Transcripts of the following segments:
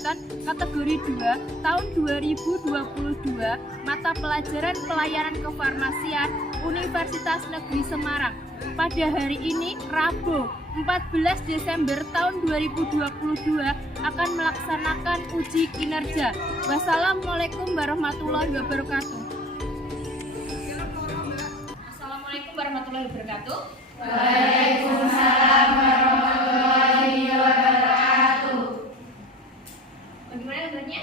Kesehatan kategori 2 tahun 2022 mata pelajaran Pelayanan Kefarmasian Universitas Negeri Semarang. Pada hari ini, Rabu 14 Desember tahun 2022 akan melaksanakan uji kinerja. Wassalamualaikum warahmatullahi wabarakatuh. Assalamualaikum warahmatullahi wabarakatuh. Waalaikumsalam warahmatullahi wabarakatuh. Bagaimana kabarnya?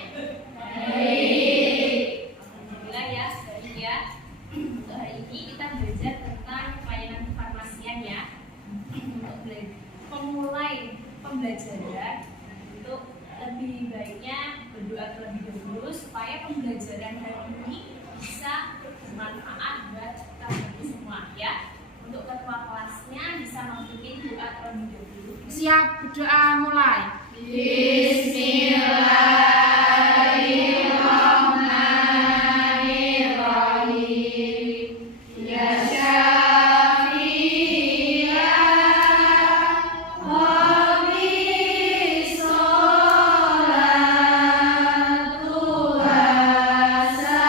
Baik. Alhamdulillah ya, baik ya. Untuk hari ini kita belajar tentang pelayanan kefarmasian ya. Untuk memulai pembelajaran, untuk lebih baiknya berdoa terlebih dahulu supaya pembelajaran hari ini bisa bermanfaat buat kita semua ya. Untuk ketua kelasnya bisa membimbing doa terlebih dahulu. Siap, berdoa mulai. Bismillahirrahmanirrahim. Ya Syafi'iyah Rabbi sholatu wassalam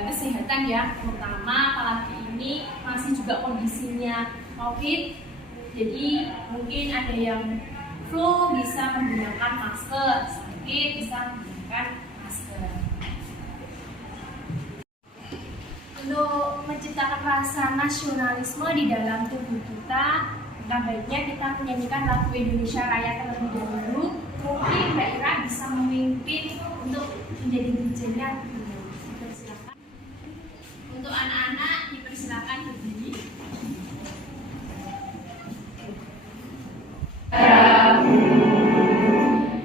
Kesehatan ya, terutama apalagi ini masih juga kondisinya COVID, jadi mungkin ada yang flu bisa menggunakan masker, sakit bisa menggunakan masker. Untuk menciptakan rasa nasionalisme di dalam tubuh kita, baiknya kita menyanyikan lagu Indonesia Raya terlebih dahulu. Mungkin Mbak Ira bisa memimpin untuk menjadi DJ-nya. Untuk anak-anak dipersilakan berdiri.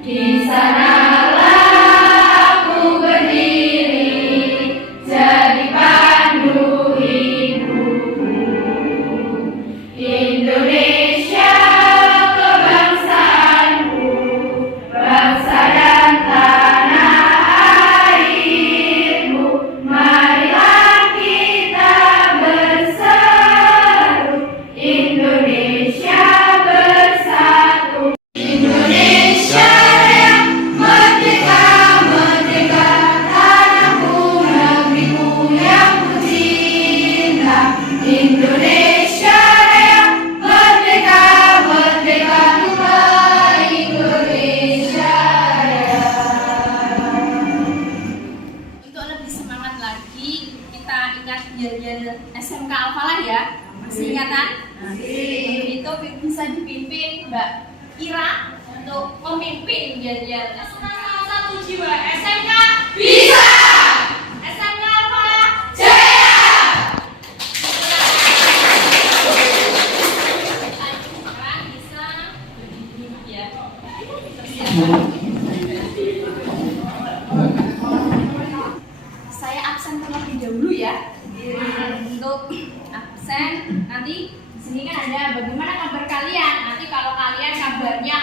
Di sanalah aku berdiri, jadi pandu hidupku. Indonesia kebangsaanku, bangsa dan tanah airmu. Marilah kita berseru, Indonesia bersatu. Indonesia yang merdeka, merdeka, tanahku, negeriku yang ku cinta. Indonesia yang merdeka, merdeka, Indonesia Raya. Untuk lebih semangat lagi, kita ingat yel-yel SMK Al-Falah ya. Masih ingat kan? Masih. Itu bisa dipimpin Mbak Ira untuk memimpin yel-yel SMK. Satu jiwa SMK Bisa! SMK Al-Falah. Jaya! Sekarang bisa berdiri ya. Saya absen terlebih dahulu ya. Untuk absen nanti di sini kan ada bagaimana kabar kalian. Nanti kalau kalian kabarnya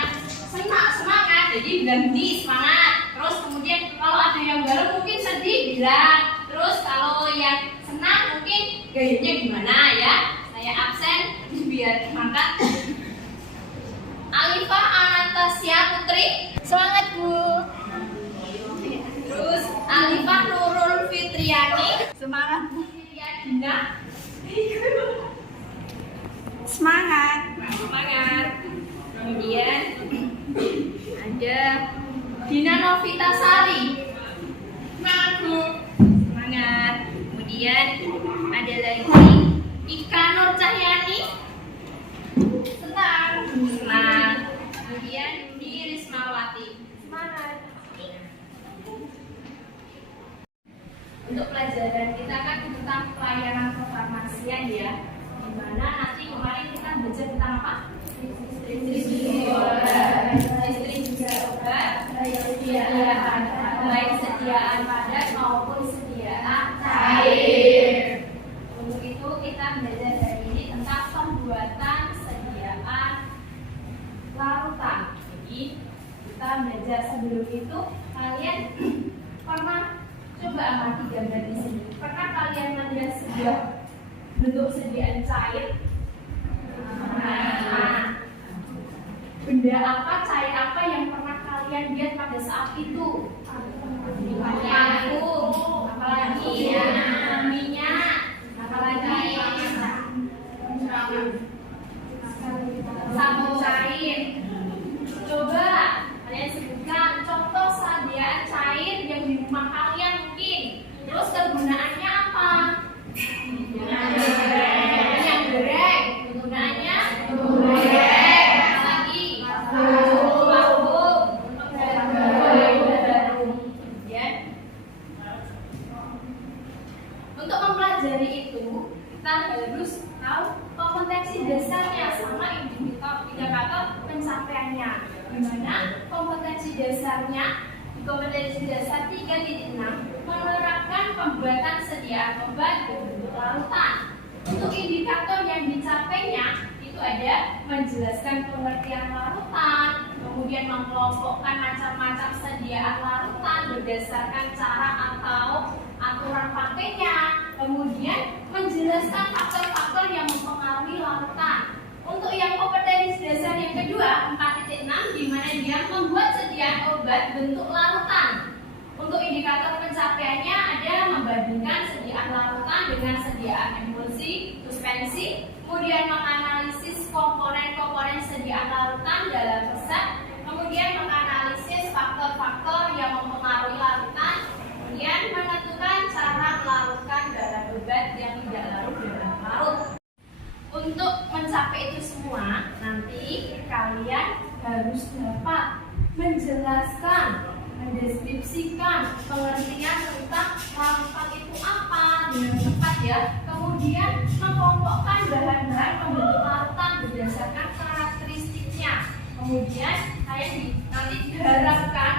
semangat, jadi bilang di semangat. Terus kemudian kalau ada yang galau mungkin sedih bilang. Terus kalau yang senang mungkin gayanya gimana ya. Saya absen biar semangat. Alifah Anastasia Putri, semangat Bu. Terus Alifah Nurul Fitriani, semangat Bu. Dina, Semangat! semangat. Kemudian ada Dina Novita Sari, semangat Bu. Semangat. Kemudian ada lagi Ika Nur Cahyani. Senang. Senang. Kemudian Yudi Rismawati. Semangat. Untuk pelajaran kita kan tentang pelayanan kefarmasian ya, dimana nanti kemarin kita belajar tentang apa? Distribusi obat, baik sediaan padat maupun sediaan cair. Untuk itu kita belajar hari ini tentang pembuatan sediaan larutan. Jadi kita belajar sebelum itu kalian pernah coba amati gambar di sini. Pernah kalian melihat sebuah bentuk sediaan cair? Benda apa, cair apa yang pernah kalian lihat pada saat itu? Lampu, apalagi minyak, apalagi sabun cair. Coba kalian sebutkan contoh sediaan cair yang di rumah kalian mungkin. Terus kegunaannya apa? Minyak goreng. Kegunaannya untuk mempelajari itu, kita harus tahu kompetensi dasarnya sama indikator pencapaiannya. Dimana kompetensi dasarnya, di kompetensi dasar 3.6 menerapkan pembuatan sediaan obat berbentuk larutan. Untuk indikator yang dicapainya itu ada menjelaskan pengertian larutan, kemudian mengelompokkan macam-macam sediaan larutan berdasarkan cara atau aturan pakainya, kemudian menjelaskan faktor-faktor yang mempengaruhi larutan. Untuk yang kompetensi dasar yang kedua 4.6 di mana dia membuat sediaan obat bentuk larutan. Untuk indikator pencapaiannya ada membandingkan sediaan larutan dengan sediaan emulsi, suspensi, kemudian menganalisis komponen-komponen sediaan larutan dalam resep, kemudian menganalisis faktor-faktor yang mempengaruhi larutan, kemudian menentukan cara melarutkan dalam obat yang tidak larut dalam larut. Untuk mencapai itu semua, nanti kalian harus dapat menjelaskan, mendeskripsikan pengertian tentang larutan itu apa dengan tepat ya. Kemudian mengelompokkan bahan-bahan pembentuk larutan berdasarkan karakteristiknya. Kemudian kalian nanti diharapkan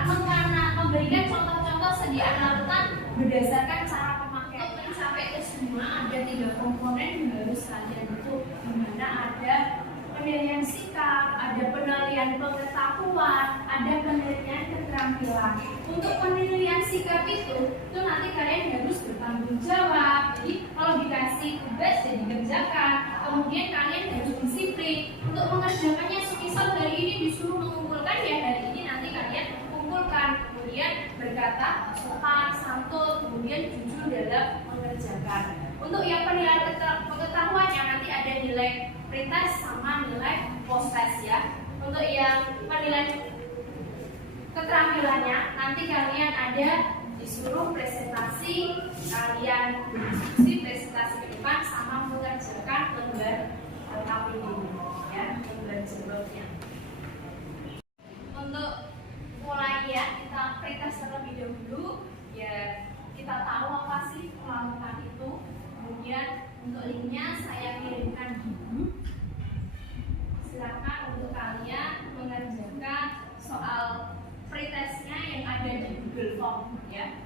memberikan contoh-contoh sediaan larutan berdasarkan cara pemakaian. Untuk mencapai itu semua ada 3 komponen yang harus kalian bentuk, di mana ada penilaian sikap, ada penilaian pengetahuan, ada penilaian keterampilan. Untuk penilaian sikap itu nanti kalian harus bertanggung jawab. Jadi kalau dikasih tugas ya dikerjakan. Kemudian kalian harus disiplin untuk mengerjakannya. Semisal hari ini disuruh mengumpulkan ya hari ini nanti kalian kumpulkan. Kemudian berkata sopan, santun, kemudian jujur dalam mengerjakan. Untuk yang penilaian pengetahuannya nanti ada nilai pretest sama nilai post test ya. Untuk yang penilaian keterampilannya nanti kalian ada disuruh presentasi, kalian berdiskusi presentasi ke depan sama mengerjakan lembar KPD ya, lembar jawabnya. Untuk mulai ya kita pretest terlebih dahulu ya, kita tahu apa sih larutan itu. Kemudian untuk linknya saya kirimkan dulu. Silakan untuk kalian mengerjakan soal pretestnya yang ada di Google Form ya.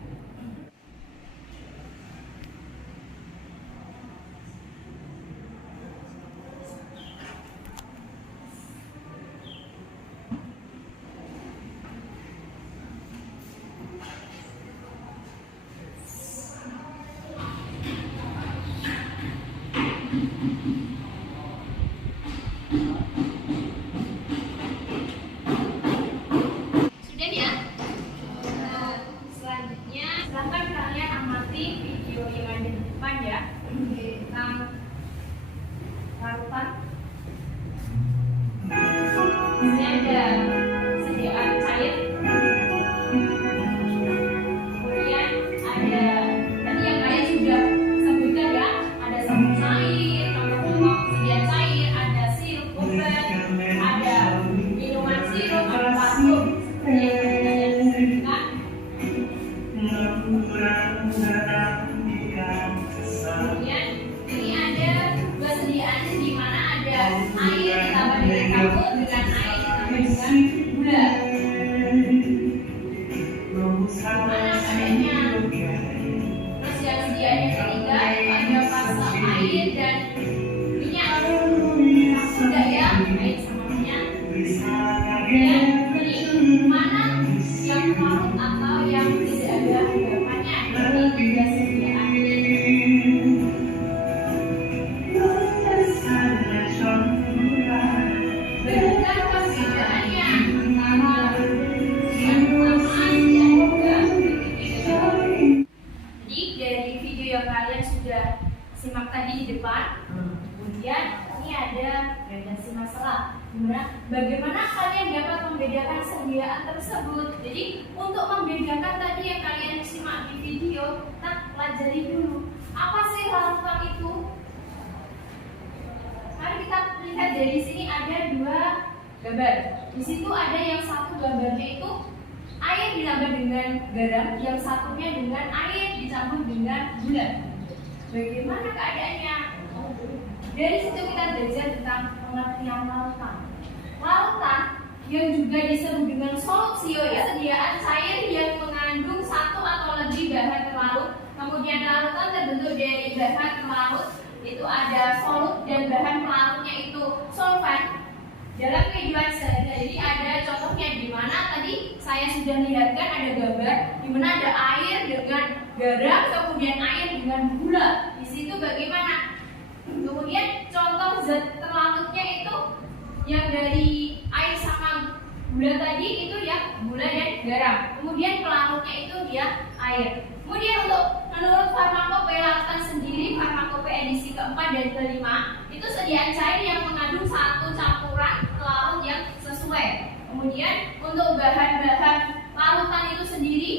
terlarut atau yang tidak ada anggapannya dari tiga sediaan. Berikan perbedaannya antara yang pertama dan juga jadi dari video yang kalian sudah simak tadi di depan, kemudian ini ada gradasi masalah. Bagaimana kalian dapat membedakan sediaan tersebut? Jadi untuk membedakan tadi yang kalian simak di video, kita pelajari dulu apa sih larutan itu. Mari kita lihat dari sini ada dua gambar. Di situ ada yang satu gambarnya itu air ditambah dengan garam, yang satunya dengan air dicampur dengan gula. Bagaimana keadaannya? Dari situ kita belajar tentang pengertian lautan. Lautan yang juga disebut dengan solutio ya, sediaan cair yang mengandung satu atau lebih bahan terlarut. Kemudian larutan terbentuk dari bahan terlarut, itu ada solut dan bahan pelarutnya itu solvent. Dalam kehidupan sehari-hari ada contohnya di mana tadi saya sudah lihatkan ada gambar di mana ada air dengan garam, kemudian air dengan gula. Di situ bagaimana? Kemudian contoh zat terlarutnya itu yang dari air sama gula tadi itu ya gula dan garam. Kemudian pelarutnya itu dia air. Kemudian menurut farmakope larutan sendiri, farmakope edisi keempat dan kelima itu sediaan cair yang mengandung satu campuran pelarut yang sesuai. Kemudian untuk bahan-bahan larutan itu sendiri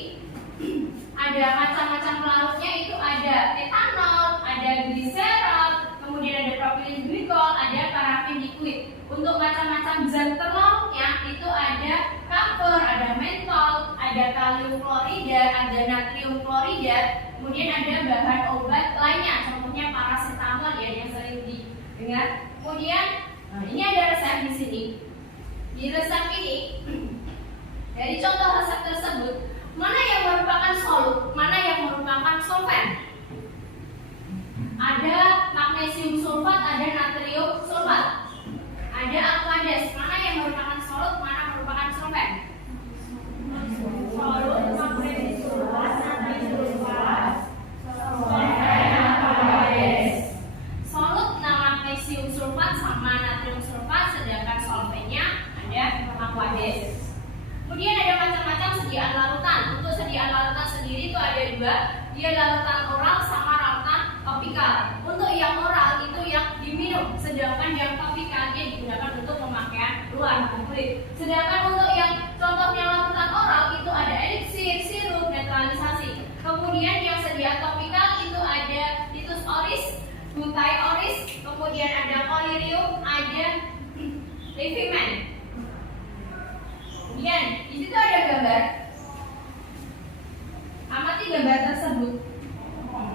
ada macam-macam pelarutnya, itu ada etanol, ada gliserol, kemudian ada propilin glikol, ada parafin liquid. Untuk macam-macam zat terlarutnya itu ada kamfer, ada mentol, ada kalium klorida, ada natrium klorida, kemudian ada bahan obat lainnya, contohnya paracetamol ya yang sering didengar. Kemudian ini ada resep di sini. Di resep ini dari contoh resep tersebut mana yang merupakan solut, mana yang merupakan solvent? Ada magnesium sulfat, ada natrium sulfat, ada aquades. Mana yang merupakan solut, mana merupakan solvent? Solut, magnesium sulfat, natrium sulfat, aquades. Solut, magnesium sulfat sama natrium sulfat, sedangkan solventnya ada aquades. Kemudian ada macam-macam sediaan larutan. Untuk sediaan larutan sendiri itu ada dua, dia larutan oral sama larutan topikal. Untuk yang oral itu yang diminum, sedangkan yang topikal dia digunakan untuk pemakaian luar kulit. Sedangkan untuk yang contohnya larutan oral itu ada eliksir, sirup, netralisasi. Kemudian yang sediaan topikal itu ada Titus oris, Butai oris, kemudian ada Collyrium, ada Livimen. Kemudian di situ ada gambar. Amati gambar tersebut.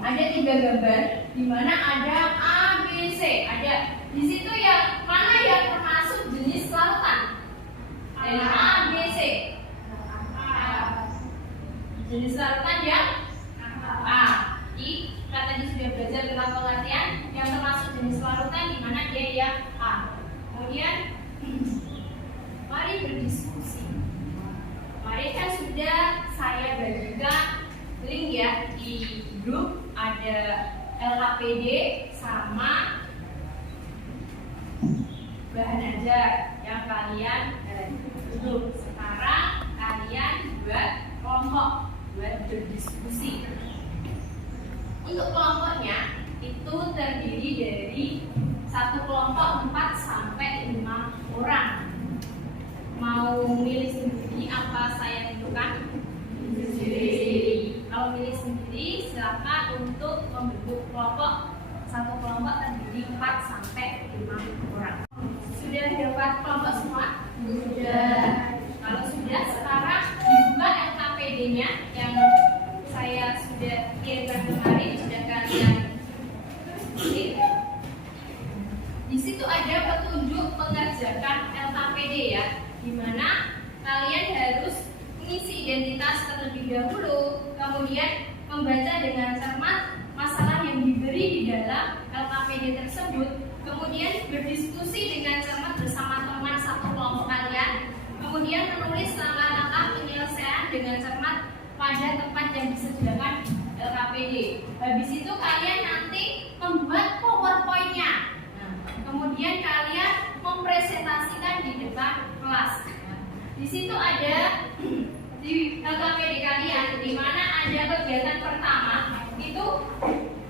Ada 3 gambar di mana ada A, B, C. Ada di situ yang mana yang termasuk jenis larutan? Dari A, B, C. Jenis larutan yang A. Jadi kita tadi sudah belajar tentang pengertian yang termasuk jenis larutan di mana dia yang A. Kemudian mari berdiskusi. Mari kan sudah saya bagikan link ya di grup, ada LKPD sama bahan ajar yang kalian duduk. Sekarang kalian buat kelompok, buat berdiskusi. Untuk kelompoknya itu terdiri dari satu kelompok 4 sampai 5 orang. Mau milih sendiri apa saya tentukan? Sendiri. Kalau milih sendiri silakan untuk membentuk kelompok. Satu kelompok terdiri 4 sampai 5 orang. Sudah dapat kelompok semua? Sudah. Kalau sudah, sekarang dibuka LKPD-nya yang saya sudah kirimkan kemarin, sudah kalian klik. Di situ ada petunjuk mengerjakan LKPD ya, di mana kalian harus mengisi identitas terlebih dahulu, kemudian membaca dengan cermat masalah yang diberi di dalam LKPD tersebut, kemudian berdiskusi dengan cermat bersama teman satu kelompok kalian, kemudian menulis langkah-langkah penyelesaian dengan cermat pada tempat yang disediakan LKPD. Habis itu kalian nanti membuat PowerPoint-nya. Nah, kemudian kalian mempresentasikan di depan kelas. Nah, di situ ada di LKPD kalian, di mana ada kegiatan pertama itu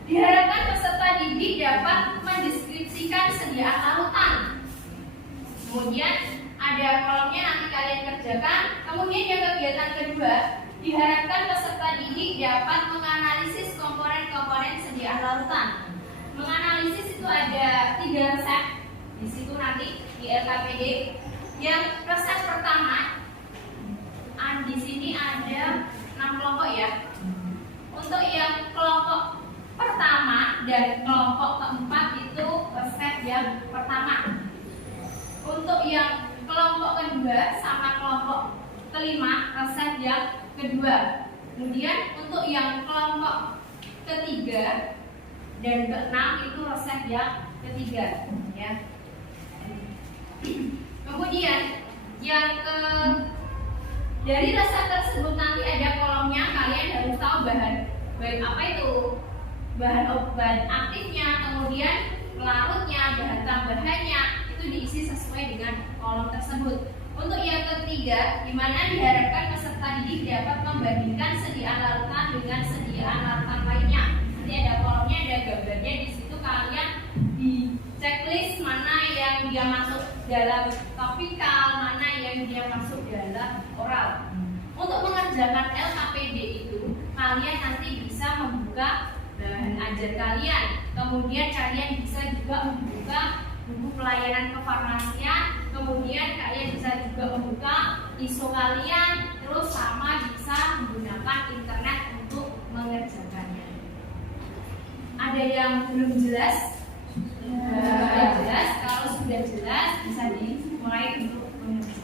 diharapkan peserta didik dapat mendeskripsikan sediaan lautan. Kemudian ada kolomnya nanti kalian kerjakan. Kemudian yang kegiatan kedua diharapkan peserta didik dapat menganalisis komponen-komponen sediaan lautan. Menganalisis itu ada 3 resep di situ nanti di LKPD. Yang resep pertama di sini ada 6 kelompok ya. Untuk yang kelompok pertama dan kelompok keempat itu resep yang pertama. Untuk yang kelompok kedua sama kelompok kelima resep yang kedua. Kemudian untuk yang kelompok ketiga dan keenam itu resep yang ketiga ya. Kemudian yang dari resep tersebut nanti ada kolomnya, kalian harus tahu bahan apa itu, bahan aktifnya, kemudian pelarutnya, bahan tambahannya itu diisi sesuai dengan kolom tersebut. Untuk yang ketiga, di mana diharapkan peserta didik dapat membandingkan sediaan lautan dengan sediaan lautan lainnya. Nanti ada kolomnya, ada gambarnya, di situ kalian di checklist mana yang dia masuk dalam topikal, mana yang dia masuk dalam oral. Untuk mengerjakan LKPD itu, kalian nanti bisa membuka bahan ajar kalian. Kemudian kalian bisa juga membuka buku pelayanan kefarmasian. Kemudian kalian bisa juga membuka ISO kalian. Terus sama bisa menggunakan internet untuk mengerjakannya. Ada yang belum jelas? Sudah jelas. Kalau sudah jelas bisa dimulai untuk mengerjakan.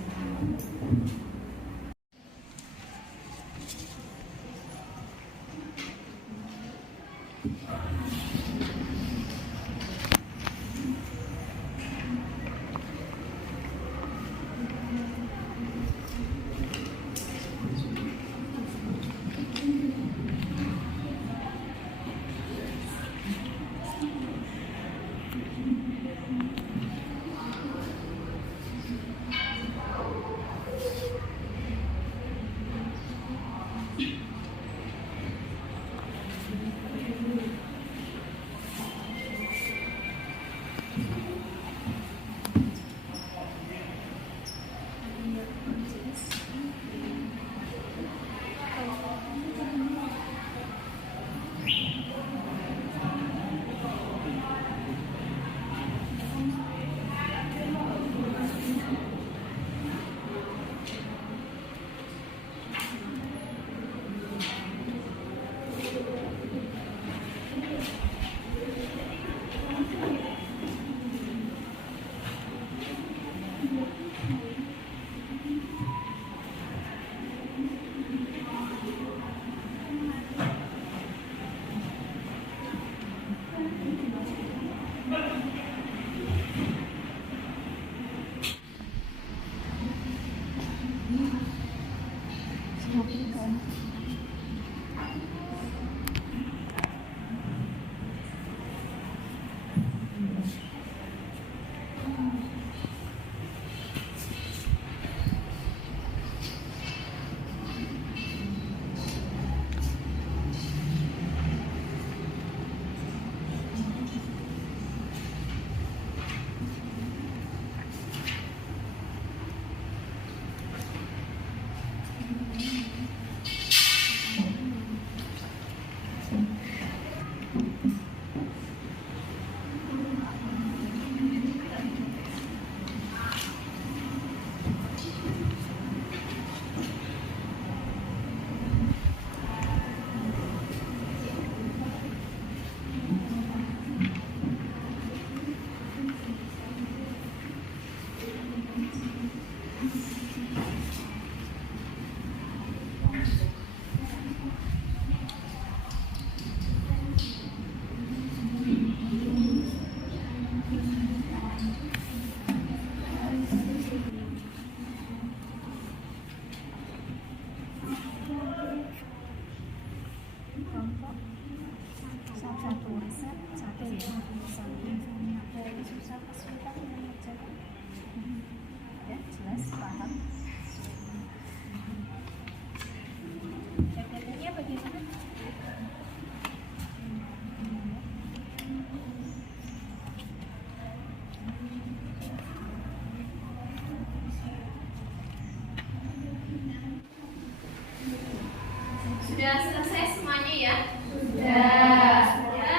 Sudah selesai semuanya ya? Sudah. Ya,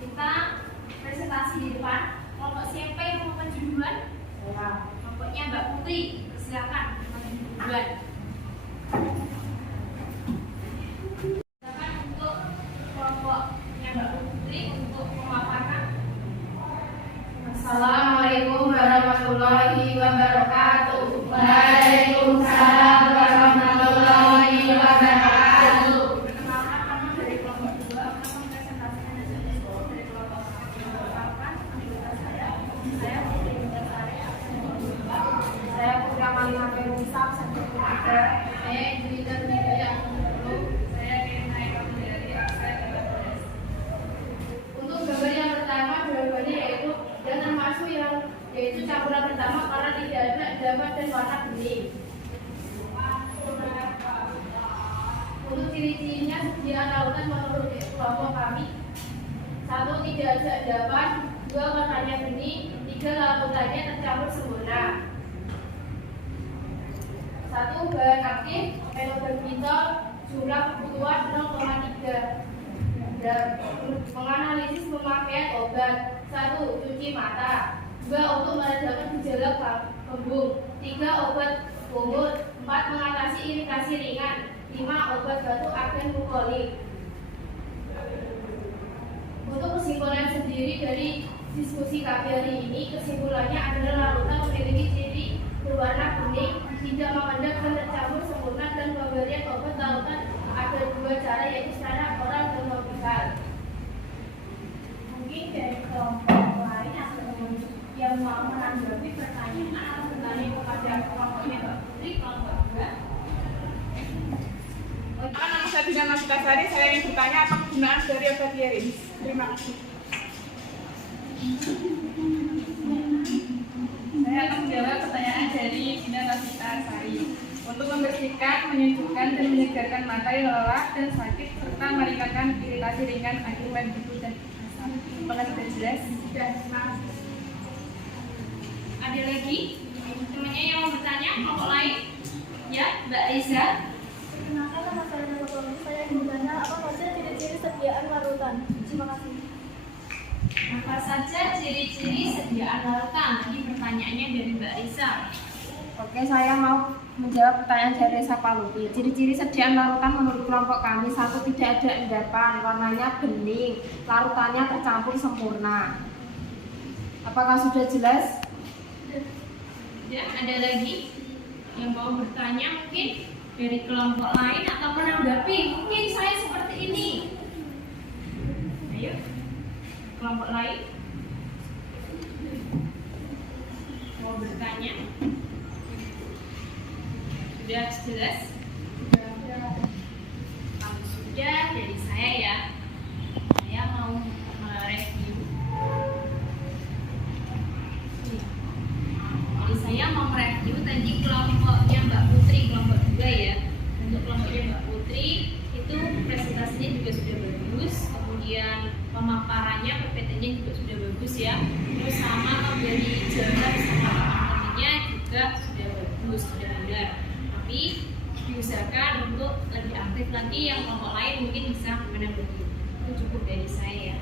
kita presentasi di depan. Kelompok siapa yang mau maju duluan? Kelompoknya Mbak Putri, silakan maju duluan. Silakan untuk kelompoknya Mbak Putri untuk memaparkan. Assalamualaikum warahmatullahi wabarakatuh. Waalaikumsalam warahmatullahi wabarakatuh. Perkenalkan, kamu dari kelompok 2 akan mempresentasikan hasil diskusi dari kelompok 1. Perkenalkan, anggota saya Putri Indrasari, absen 2. Saya Putra Malimake Musab, absen 3. Saya Juwita Hidayah, absen 10. Saya Kena dari absen 13. Untuk gambar yang pertama, jawabannya yaitu campuran pertama karena tidak ada gambar dan warna bening. Untuk ciri-cirinya sediaan lautan menurut kelompok kami: 1. Tidak ada endapan, 2. Warnanya bening, 3. Lautannya tercampur sempurna. 1. Bahan aktif penobarbitol, jumlah kebutuhan 0,3. Dan menganalisis pemakaian obat: 1. Cuci mata, 2. Untuk meredakan gejala kembung, 3. Obat kumur, 4. Mengatasi iritasi ringan, 5. Obat batuk agen mukolik. Untuk kesimpulan sendiri dari diskusi kami hari ini, kesimpulannya adalah larutan memiliki ciri berwarna bening, tidak mengendap dan tercampur sempurna, dan pemberian obat larutan ada 2 cara, yaitu secara oral dan topikal. Mungkin dari kelompok lain atau yang mau menanggapi pertanyaan atau bertanya kepada kelompoknya Mbak Putri, kelompok 2. Nama saya Bina Nafitasari, saya ingin bertanya apa kegunaan dari obat Yerins. Terima kasih. Saya akan menjawab pertanyaan dari Bina Nafitasari. Untuk membersihkan, menyejukkan, dan menyegarkan mata yang lelah dan sakit, serta meringankan iritasi ringan akibat debu dan asam. Apakah sudah jelas? Sudah, terima kasih. Ada lagi temannya yang mau bertanya, kelompok lain? Ya, Mbak Aiza. Perkenalkan, nama saya Nova Putri. Saya ingin bertanya apa saja ciri-ciri sediaan larutan. Terima kasih. Apa saja ciri-ciri sediaan larutan? Tadi pertanyaannya dari Mbak Risa. Oke, saya mau menjawab pertanyaan dari Reza Palupi. Ciri-ciri sediaan larutan menurut kelompok kami: 1. Tidak ada endapan, warnanya bening, larutannya tercampur sempurna. Apakah sudah jelas? Ya, ada lagi yang mau bertanya mungkin dari kelompok lain atau menanggapi? Mungkin saya seperti ini. Ayo, kelompok lain mau bertanya? Sudah jelas? Kalau sudah, dari saya ya. Saya mau mereview. Jadi saya mau mereview tadi kelompoknya Mbak Putri, kelompok 2 ya. Untuk kelompoknya Mbak Putri itu presentasinya juga sudah bagus, kemudian pemaparannya, PPT-nya juga sudah bagus ya. Terus sama memberi jawaban sama teman-temannya juga sudah bagus, sudah benar. Tapi diusahakan untuk lebih aktif nanti, yang kelompok lain mungkin bisa menanggapi. Itu cukup dari saya ya.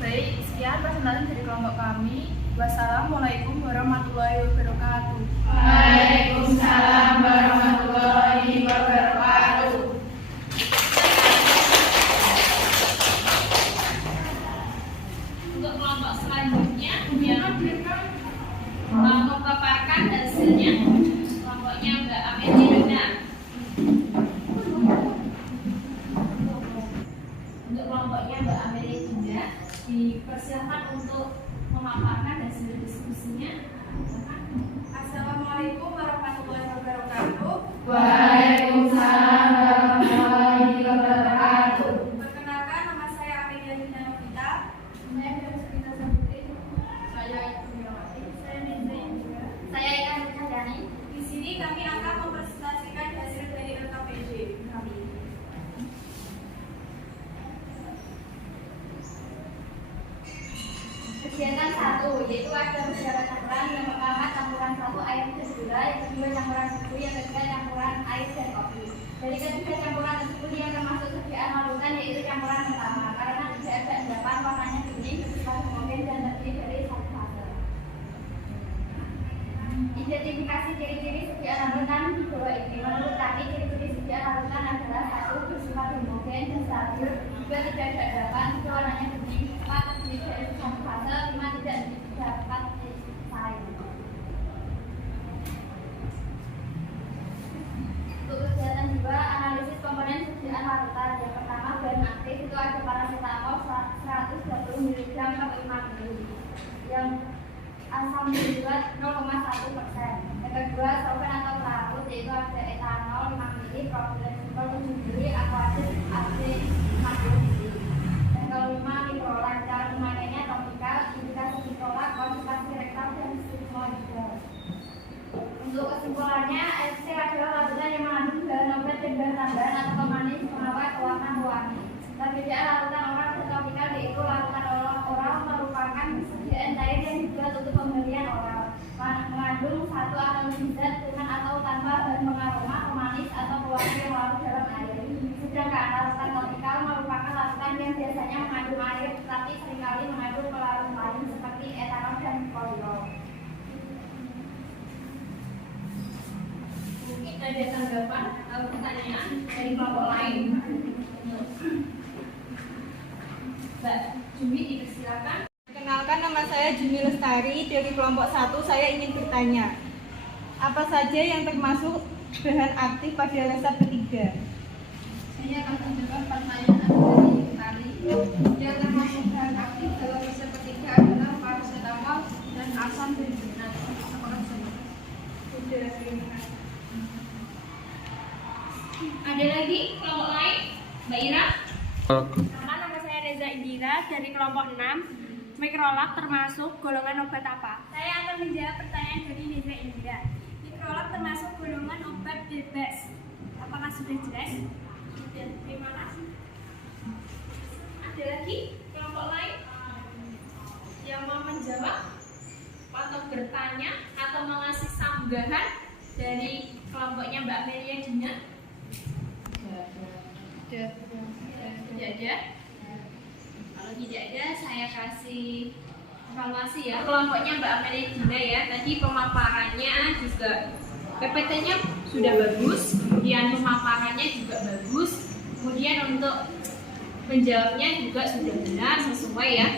Baik, sekian presentasi dari kelompok kami. Wassalamualaikum warahmatullahi wabarakatuh. Waalaikumsalam warahmatullahi wabarakatuh. Untuk kelompok selanjutnya yang memaparkan hasilnya kelompoknya Mbak Amelina. Untuk kelompoknya Mbak Amelina dipersilakan untuk memaparkan hasil diskusinya. Assalamualaikum warahmatullahi wabarakatuh. Waalaikumsalam warahmatullahi wabarakatuh. Perkenalkan, nama saya Amelia Lina Novita. Saya Devita Sabutri. Saya Iqmirawati. Saya Nizrin juga. Saya Ika Nurchandani. Di sini kami akan mempresentasikan hasil dari LKPD kami. Kegiatan 1, yaitu ada beberapa campuran. Yang pertama campuran 1 air tergula, yang kedua campuran 1, yang ketiga air dan kopi. Dari ketiga campuran tersebut yang termasuk sediaan larutan yaitu campuran pertama karena tidak ada endapan warnanya kuning, bersifat homogen dan terdiri dari satu fase. Identifikasi ciri-ciri sediaan larutan di bawah ini. Menurut kami, ciri-ciri sediaan larutan adalah satu, bersifat homogen dan stabil, dua, tidak ada endapan, tiga, warnanya kuning, empat, terdiri dari satu fase, lima, tidak dapat disaring. Untuk kegiatan juga analisis komponen sediaan larutan. Yang pertama, bahan aktif itu ada paracetamol 120 mg per 5 ml. Yang asam bulat 0,1%. Yang kedua, solvent atau pelarut yaitu ada etanol 5 ml, propilen glikol 7 ml, aquatis AC 50 ml. Yang kelima, mikrolak. Cara pemakaiannya topikal, indikasi mikrolak, konsultasi rektal dan sigmoidal. Untuk kesimpulannya, elixir adalah larutan yang mengandung bahan obat dan bahan tambahan atau pemanis, pengawet, pewarna, pewangi. Perbedaan larutan oral dan topikal yaitu larutan oral merupakan persediaan cair yang dibuat untuk pemberian oral, mengandung satu atau lebih zat dengan atau tanpa bahan pengaroma, pemanis atau pewangi yang larut dalam air. Sedangkan larutan topikal merupakan larutan yang biasanya mengandung air, tetapi seringkali mengandung pelarut lain seperti etanol dan poliol. Mungkin ada tanggapan atau pertanyaan dari kelompok lain. Mbak Jumi, dipersilakan. Perkenalkan, nama saya Jumi Lestari dari kelompok 1. Saya ingin bertanya, apa saja yang termasuk bahan aktif pada resep ketiga? Saya akan menjawab pertanyaan dari Tari. Yang termasuk bahan aktif dalam resep ketiga adalah paracetamol dan asam benzoat. Ada lagi kelompok lain? Mbak Ira? Nama saya Reza Indira dari kelompok 6. Mikrolak termasuk golongan obat apa? Saya akan menjawab pertanyaan dari Reza Indira. Mikrolak termasuk golongan obat bebas. Apakah sudah jelas? Sudah, terima kasih. Ada lagi kelompok lain yang mau menjawab atau bertanya atau mengasih sanggahan dari kelompoknya Mbak Amelia Dina? Tidak ada. Kalau tidak ada, saya kasih evaluasi ya. Kelompoknya Mbak Amelia Dina ya. Tadi pemaparannya juga PPT-nya sudah bagus, kemudian pemaparannya juga bagus, kemudian untuk menjawabnya juga sudah benar sesuai ya.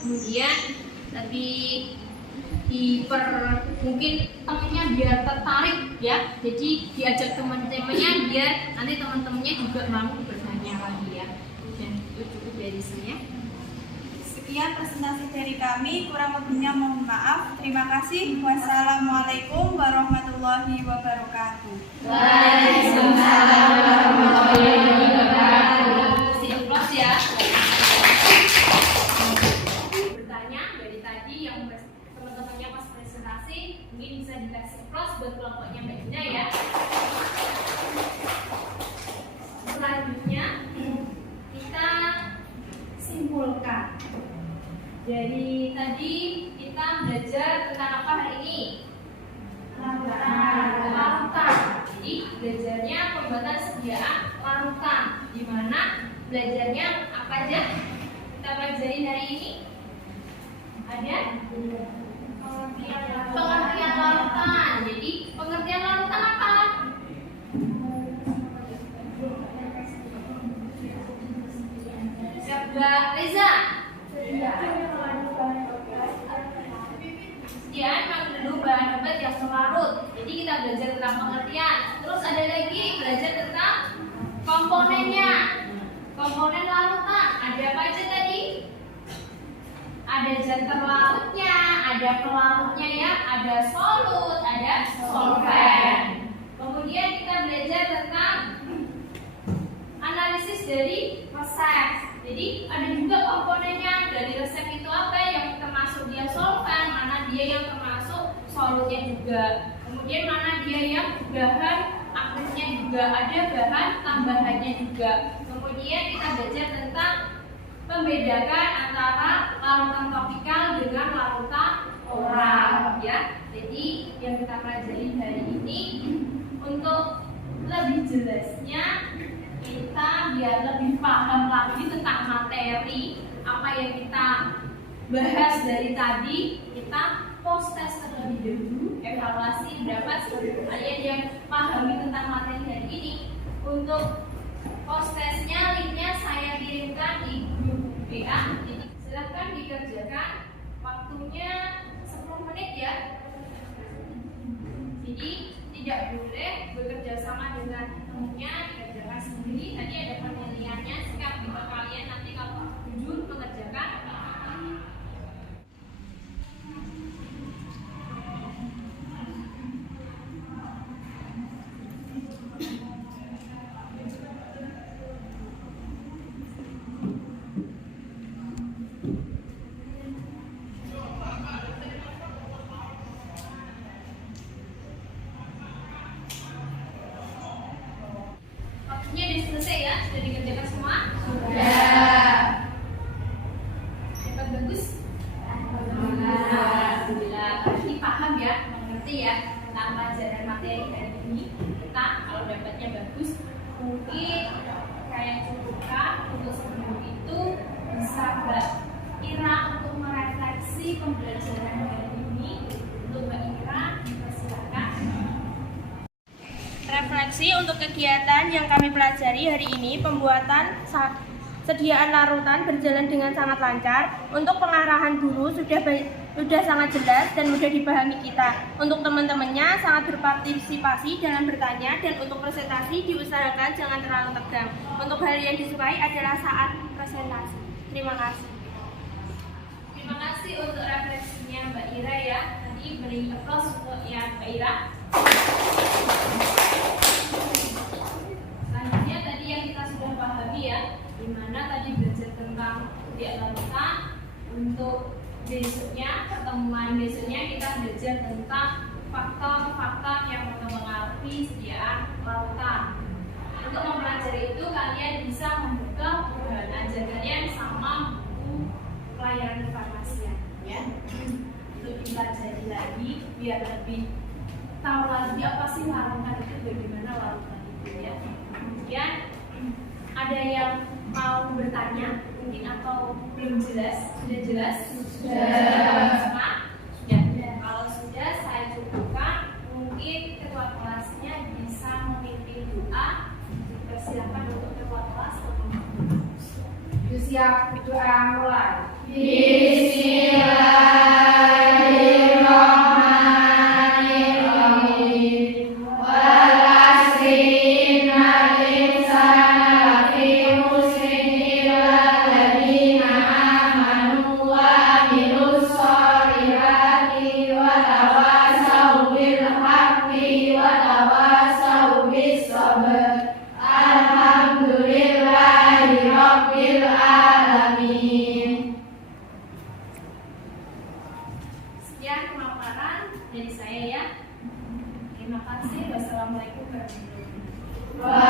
Kemudian tapi mungkin temennya biar tertarik ya, jadi diajak teman-temannya biar nanti teman-temannya juga mau bertanya lagi ya. Dan itu cukup dari saya. Sekian presentasi dari kami, kurang lebihnya mohon maaf. Terima kasih. Wassalamualaikum warahmatullahi wabarakatuh. Waalaikumsalam warahmatullahi wabarakatuh. Siap ya. Bertanya dari tadi yang teman-temannya pas presentasi mungkin bisa dikasih plus buat kelompoknya Mbak Dina ya. Selanjutnya kita simpulkan. Dari tadi kita belajar tentang apa hari ini? Larutan. Jadi belajarnya pembuatan sediaan larutan. Di mana belajarnya apa aja? Kita pelajari hari ini. Ada pengertian larutan. Jadi pengertian larutan apa? Mbak Reza. Sediaan mengandung bahan obat yang selarut. Jadi kita belajar tentang pengertian. Terus ada lagi belajar tentang komponennya. Komponen larutan. Ada apa aja tadi? Ada zat terlarutnya, ada pelarutnya ya, ada solut, ada solvent. Kemudian kita belajar tentang analisis dari resep. Jadi ada juga komponennya dari resep itu apa yang termasuk dia solvent, mana dia yang termasuk solutnya juga. Kemudian mana dia yang bahan aktifnya juga, ada bahan tambahannya juga. Kemudian kita belajar tentang membedakan antara larutan topikal dengan larutan oral ya. Jadi yang kita pelajari hari ini untuk lebih jelasnya kita biar lebih paham lagi tentang materi apa yang kita bahas dari tadi, kita post test terlebih dahulu, evaluasi berapa sih kalian yang pahami tentang materi hari ini. Untuk post testnya linknya saya kirimkan di grup WA, jadi silahkan dikerjakan, waktunya 10 menit ya. Jadi tidak boleh bekerja sama dengan temannya, dikerjakan sendiri. Tadi ada penilaiannya, sikap juga kalian nanti kalau jujur mengerjakan. Waktunya sudah selesai ya, sudah dikerjakan semua? Sudah. Dapat bagus? Alhamdulillah, berarti paham ya, mengerti ya tentang pelajaran materi hari ini. Kita kalau dapatnya bagus, mungkin kayak cukupkan untuk sebelum itu bisa Mbak Ira untuk merefleksi pembelajaran hari ini. Untuk Mbak Ira, dipersilakan. Refleksi untuk kegiatan yang kami pelajari hari ini, pembuatan sediaan larutan berjalan dengan sangat lancar. Untuk pengarahan guru sudah sangat jelas dan mudah dipahami kita. Untuk teman-temannya sangat berpartisipasi dalam bertanya, dan untuk presentasi diusahakan jangan terlalu tegang. Untuk hal yang disukai adalah saat presentasi. Terima kasih. Terima kasih untuk refleksinya Mbak Ira ya. Tadi beri applause untuk yang Mbak Ira. Selanjutnya tadi yang kita sudah pahami ya, dimana tadi belajar tentang sediaan larutan. Untuk besoknya, pertemuan besoknya kita belajar tentang faktor-faktor yang mempengaruhi sediaan larutan. Untuk mempelajari itu kalian bisa membuka bahan ajar kalian sama buku pelayanan kefarmasian ya. Untuk dipelajari lagi biar lebih tahu lagi apa sih larutan itu, bagaimana larutan itu ya. Kemudian ada yang mau bertanya mungkin atau belum jelas? Sudah jelas? Sudah. Kalau sudah saya cukupkan, mungkin ketua kelasnya bisa memimpin doa. Persilakan untuk ketua kelas. Siap, doa mulai. Sekian pemaparan dari saya ya. Terima kasih. Wassalamualaikum warahmatullahi wabarakatuh.